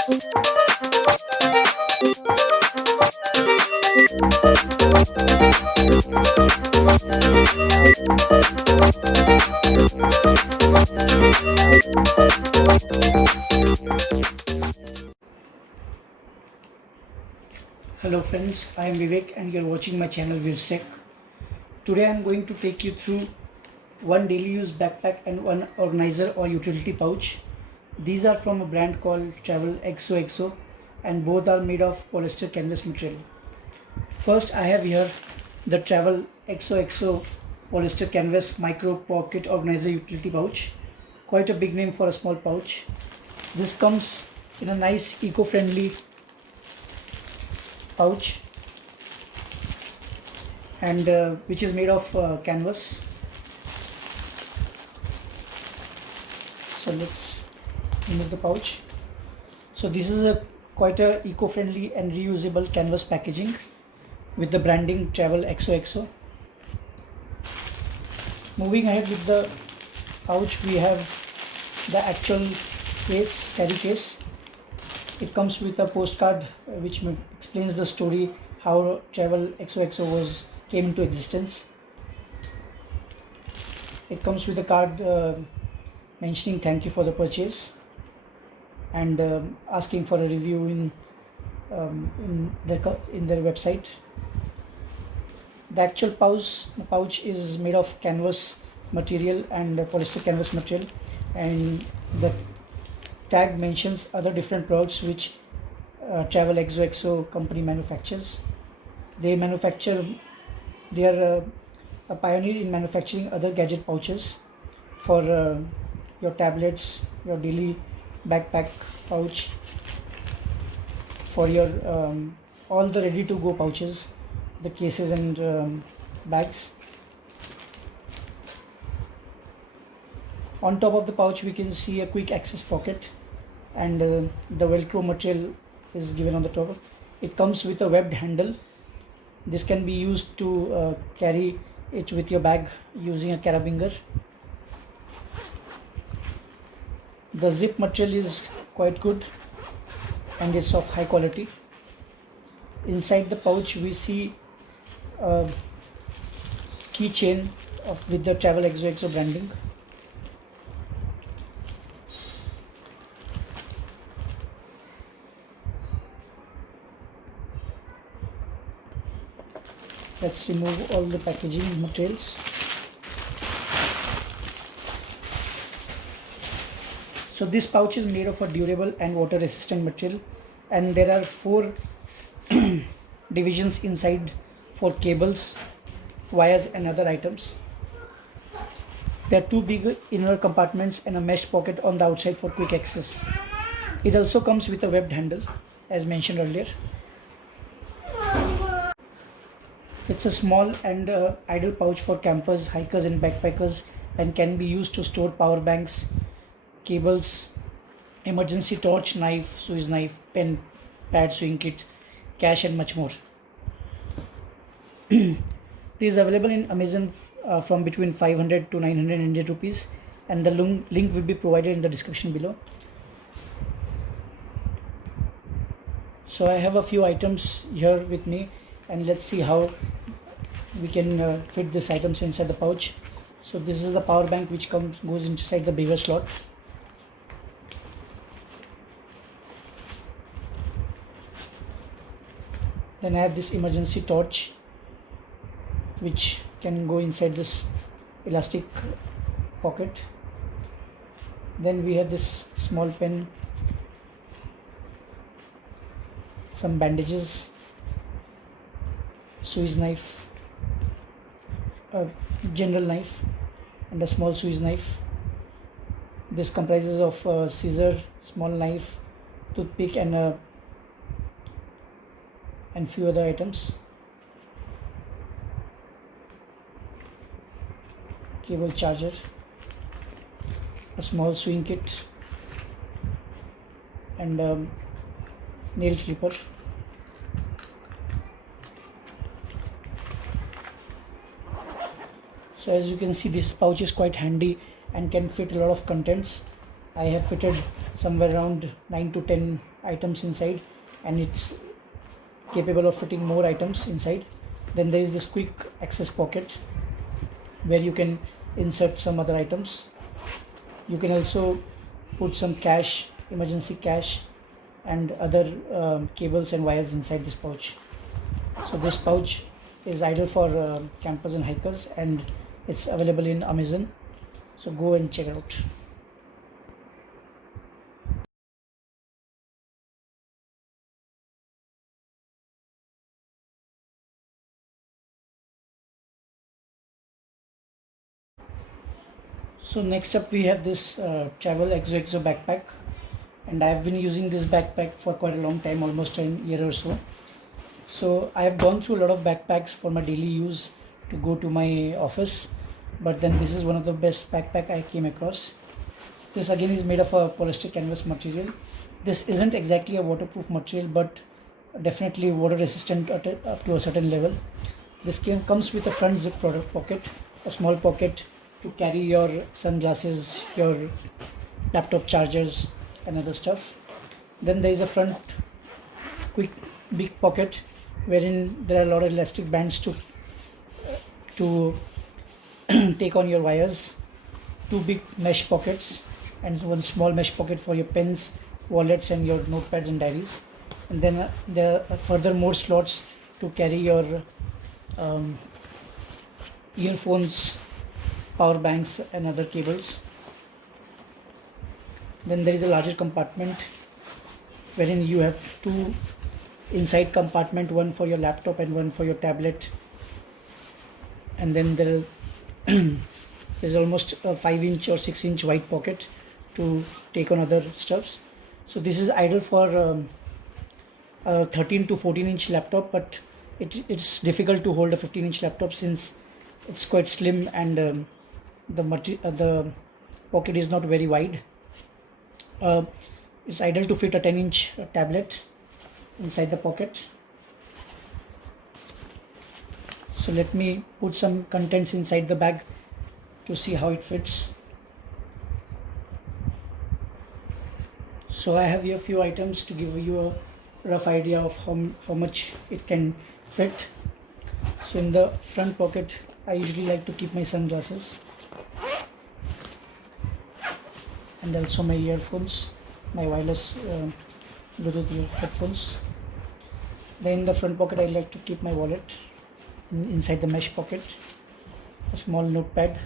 Hello friends, I am Vivek and you are watching my channel Vivsec. Today I am going to take you through one daily use backpack and one organizer or utility pouch. These are from a brand called Travel XOXO and both are made of polyester canvas material. First I have here the Travel XOXO polyester canvas micro pocket organizer utility pouch. Quite a big name for a small pouch. This comes in a nice eco-friendly pouch and which is made of canvas. So let's remove the pouch. So this is a quite a eco-friendly and reusable canvas packaging with the branding Travel XOXO. Moving ahead with the pouch, we have the actual case, carry case. It comes with a postcard which explains the story how Travel XOXO came into existence. It comes with a card mentioning thank you for the purchase and asking for a review in their website. The actual pouch is made of canvas material and polyester canvas material, and the tag mentions other different products which Travel XOXO company manufactures. They are a pioneer in manufacturing other gadget pouches for your tablets, your daily backpack pouch, for your all the ready to go pouches, the cases and bags. On top of the pouch we can see a quick access pocket and the velcro material is given on the top. It comes with a webbed handle. This can be used to carry it with your bag using a carabiner. The zip material is quite good and it's of high quality. Inside the pouch we see a keychain with the Travel XOXO branding. Let's remove all the packaging materials. So this pouch is made of a durable and water resistant material, and there are 4 divisions inside for cables, wires and other items. There are 2 big inner compartments and a mesh pocket on the outside for quick access. It also comes with a webbed handle as mentioned earlier. It's a small and ideal pouch for campers, hikers and backpackers, and can be used to store power banks, cables, emergency torch, knife, Swiss knife, pen, pad, sewing kit, cash and much more. It is available in Amazon from between 500 to 900 Indian rupees, and the link will be provided in the description below. So I have a few items here with me, and let's see how we can fit these items inside the pouch. So this is the power bank which goes inside the bigger slot. Then I have this emergency torch which can go inside this elastic pocket. Then we have this small pen, some bandages, Swiss knife, a general knife and a small Swiss knife. This comprises of a scissor, small knife, toothpick and few other items. Cable charger, a small sewing kit and nail clipper. So as you can see, this pouch is quite handy and can fit a lot of contents. I have fitted somewhere around 9 to 10 items inside, and it's capable of fitting more items inside. Then there is this quick access pocket where you can insert some other items. You can also put some cash, emergency cash, and other cables and wires inside this pouch. So this pouch is ideal for campers and hikers, and it's available in Amazon. So go and check it out. So next up we have this travel XOXO backpack, and I have been using this backpack for quite a long time, almost a year or so. So I have gone through a lot of backpacks for my daily use to go to my office, but then this is one of the best backpack I came across. This again is made of a polyester canvas material. This isn't exactly a waterproof material, but definitely water resistant up to a certain level. This comes with a front zip product pocket, a small pocket to carry your sunglasses, your laptop chargers, and other stuff. Then there is a front quick big pocket wherein there are a lot of elastic bands to take on your wires, two big mesh pockets, and one small mesh pocket for your pens, wallets, and your notepads and diaries. And then there are further more slots to carry your earphones, power banks, and other cables. Then there is a larger compartment wherein you have two inside compartment, one for your laptop and one for your tablet. And then there is almost a 5-inch or 6-inch wide pocket to take on other stuffs. So this is ideal for a 13 to 14-inch laptop, but it's difficult to hold a 15-inch laptop since it's quite slim, and the pocket is not very wide. It's ideal to fit a 10-inch tablet inside the pocket. So let me put some contents inside the bag to see how it fits. So I have here a few items to give you a rough idea of how much it can fit. So in the front pocket, I usually like to keep my sunglasses and also my earphones, my wireless Bluetooth headphones. Then in the front pocket, I like to keep my wallet. Inside the mesh pocket, a small notepad,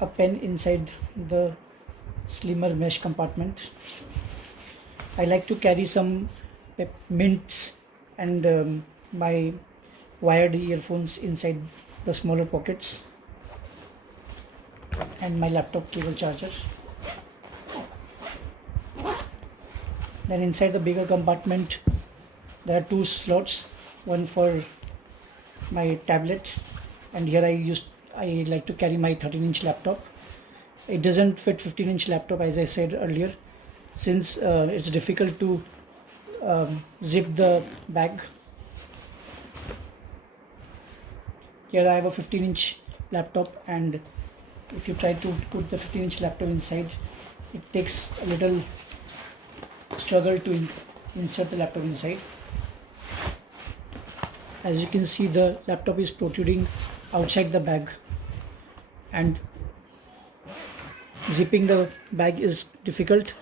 a pen inside the slimmer mesh compartment. I like to carry some mints and my wired earphones inside the smaller pockets, and my laptop cable charger. Then inside the bigger compartment there are two slots, one for my tablet, and here I like to carry my 13-inch laptop. It doesn't fit 15-inch laptop, as I said earlier, since it's difficult to zip the bag. Here I have a 15-inch laptop, and if you try to put the 15-inch laptop inside, it takes a little struggle to insert the laptop inside. As you can see, the laptop is protruding outside the bag, and zipping the bag is difficult.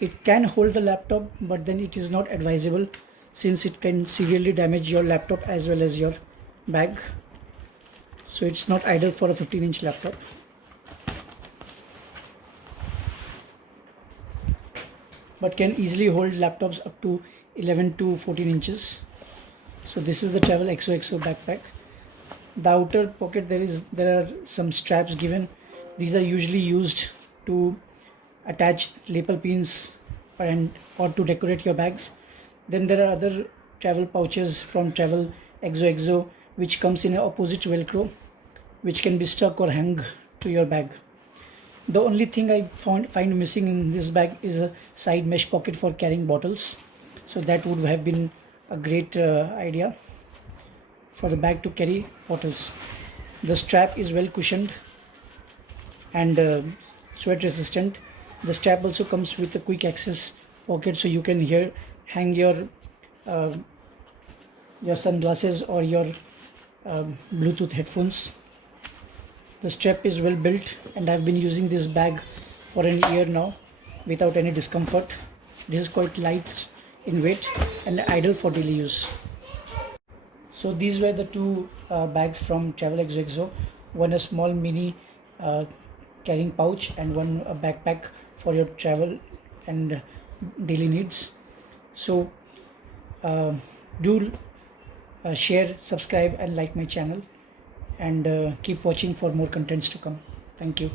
It can hold the laptop, but then it is not advisable since it can severely damage your laptop as well as your bag. So it's not ideal for a 15-inch laptop. But can easily hold laptops up to 11 to 14 inches. So this is the Travel XOXO backpack. The outer pocket, there are some straps given. These are usually used to attach lapel pins or to decorate your bags. Then there are other travel pouches from Travel XOXO which comes in an opposite velcro, which can be stuck or hung to your bag. The only thing I find missing in this bag is a side mesh pocket for carrying bottles. So that would have been a great idea for the bag to carry bottles. The strap is well cushioned and sweat resistant. The strap also comes with a quick access pocket, so you can here hang uh, your sunglasses or your Bluetooth headphones. The strap is well built and I've been using this bag for an year now without any discomfort. This is quite light in weight and ideal for daily use. So these were the two bags from Travel XOXO. One a small mini uh, carrying pouch and one a backpack for your travel and daily needs. So uh, do share, subscribe and like my channel, and keep watching for more contents to come. Thank you.